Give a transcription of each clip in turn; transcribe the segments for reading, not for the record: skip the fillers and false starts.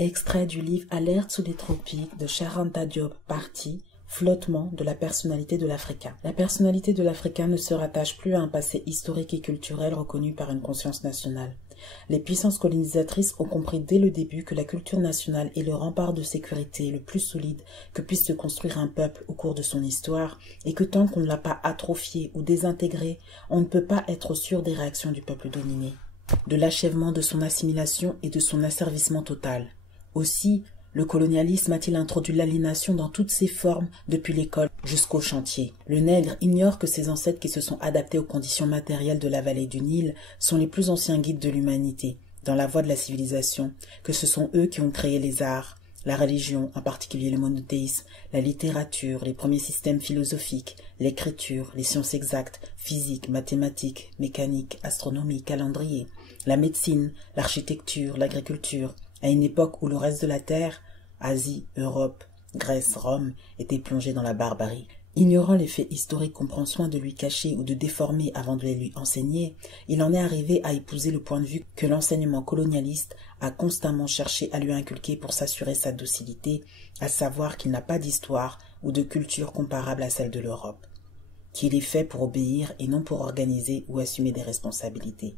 Extrait du livre Alerte sous les tropiques de Cheikh Anta Diop, partie Flottement de la personnalité de l'Africain. La personnalité de l'Africain ne se rattache plus à un passé historique et culturel reconnu par une conscience nationale. Les puissances colonisatrices ont compris dès le début que la culture nationale est le rempart de sécurité le plus solide que puisse se construire un peuple au cours de son histoire et que tant qu'on ne l'a pas atrophié ou désintégré, on ne peut pas être sûr des réactions du peuple dominé, de l'achèvement de son assimilation et de son asservissement total. Aussi, le colonialisme a-t-il introduit l'aliénation dans toutes ses formes, depuis l'école jusqu'au chantier. Le nègre ignore que ses ancêtres qui se sont adaptés aux conditions matérielles de la vallée du Nil sont les plus anciens guides de l'humanité, dans la voie de la civilisation, que ce sont eux qui ont créé les arts, la religion, en particulier le monothéisme, la littérature, les premiers systèmes philosophiques, l'écriture, les sciences exactes, physique, mathématiques, mécanique, astronomie, calendrier, la médecine, l'architecture, l'agriculture, à une époque où le reste de la terre, Asie, Europe, Grèce, Rome, était plongé dans la barbarie. Ignorant les faits historiques qu'on prend soin de lui cacher ou de déformer avant de les lui enseigner, il en est arrivé à épouser le point de vue que l'enseignement colonialiste a constamment cherché à lui inculquer pour s'assurer sa docilité, à savoir qu'il n'a pas d'histoire ou de culture comparable à celle de l'Europe, qu'il est fait pour obéir et non pour organiser ou assumer des responsabilités.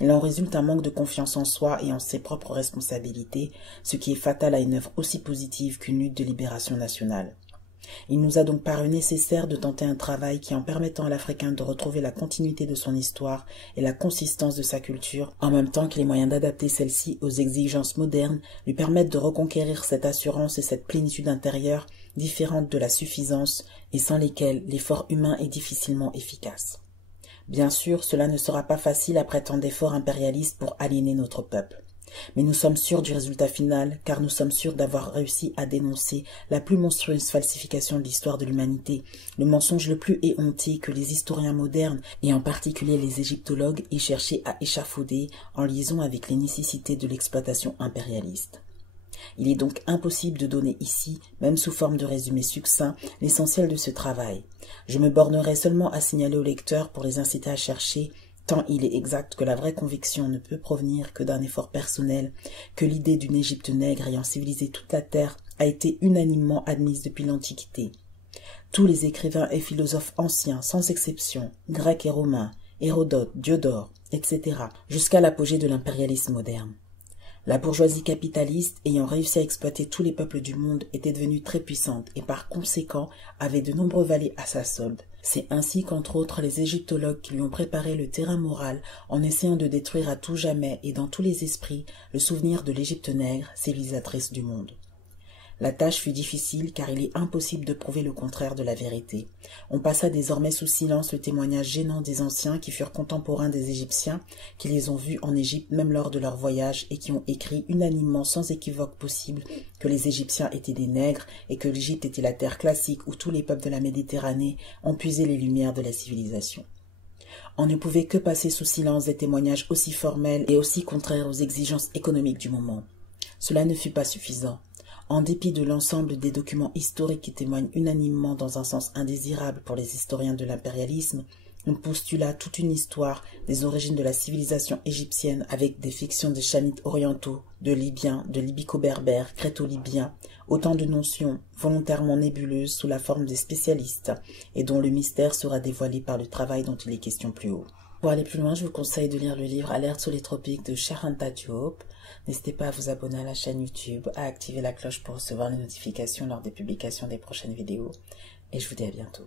Il en résulte un manque de confiance en soi et en ses propres responsabilités, ce qui est fatal à une œuvre aussi positive qu'une lutte de libération nationale. Il nous a donc paru nécessaire de tenter un travail qui, en permettant à l'Africain de retrouver la continuité de son histoire et la consistance de sa culture, en même temps que les moyens d'adapter celle-ci aux exigences modernes, lui permettent de reconquérir cette assurance et cette plénitude intérieure différente de la suffisance et sans lesquelles l'effort humain est difficilement efficace. Bien sûr, cela ne sera pas facile après tant d'efforts impérialistes pour aliéner notre peuple. Mais nous sommes sûrs du résultat final, car nous sommes sûrs d'avoir réussi à dénoncer la plus monstrueuse falsification de l'histoire de l'humanité, le mensonge le plus éhonté que les historiens modernes, et en particulier les égyptologues, aient cherché à échafauder en liaison avec les nécessités de l'exploitation impérialiste. Il est donc impossible de donner ici, même sous forme de résumé succinct, l'essentiel de ce travail. Je me bornerai seulement à signaler aux lecteurs pour les inciter à chercher, tant il est exact que la vraie conviction ne peut provenir que d'un effort personnel, que l'idée d'une Égypte nègre ayant civilisé toute la terre a été unanimement admise depuis l'Antiquité. Tous les écrivains et philosophes anciens, sans exception, grecs et romains, Hérodote, Diodore, etc., jusqu'à l'apogée de l'impérialisme moderne. La bourgeoisie capitaliste, ayant réussi à exploiter tous les peuples du monde, était devenue très puissante et par conséquent avait de nombreux valets à sa solde. C'est ainsi qu'entre autres les égyptologues qui lui ont préparé le terrain moral en essayant de détruire à tout jamais et dans tous les esprits le souvenir de l'Égypte nègre, civilisatrice du monde. La tâche fut difficile car il est impossible de prouver le contraire de la vérité. On passa désormais sous silence le témoignage gênant des anciens qui furent contemporains des Égyptiens, qui les ont vus en Égypte même lors de leur voyage et qui ont écrit unanimement sans équivoque possible que les Égyptiens étaient des nègres et que l'Égypte était la terre classique où tous les peuples de la Méditerranée ont puisé les lumières de la civilisation. On ne pouvait que passer sous silence des témoignages aussi formels et aussi contraires aux exigences économiques du moment. Cela ne fut pas suffisant. En dépit de l'ensemble des documents historiques qui témoignent unanimement dans un sens indésirable pour les historiens de l'impérialisme, on postula toute une histoire des origines de la civilisation égyptienne avec des fictions de chamites orientaux, de libyens, de libyco-berbères, créto-libyens, autant de notions volontairement nébuleuses sous la forme des spécialistes et dont le mystère sera dévoilé par le travail dont il est question plus haut. Pour aller plus loin, je vous conseille de lire le livre Alerte sous les tropiques de Cheikh Anta Diop. N'hésitez pas à vous abonner à la chaîne YouTube, à activer la cloche pour recevoir les notifications lors des publications des prochaines vidéos. Et je vous dis à bientôt.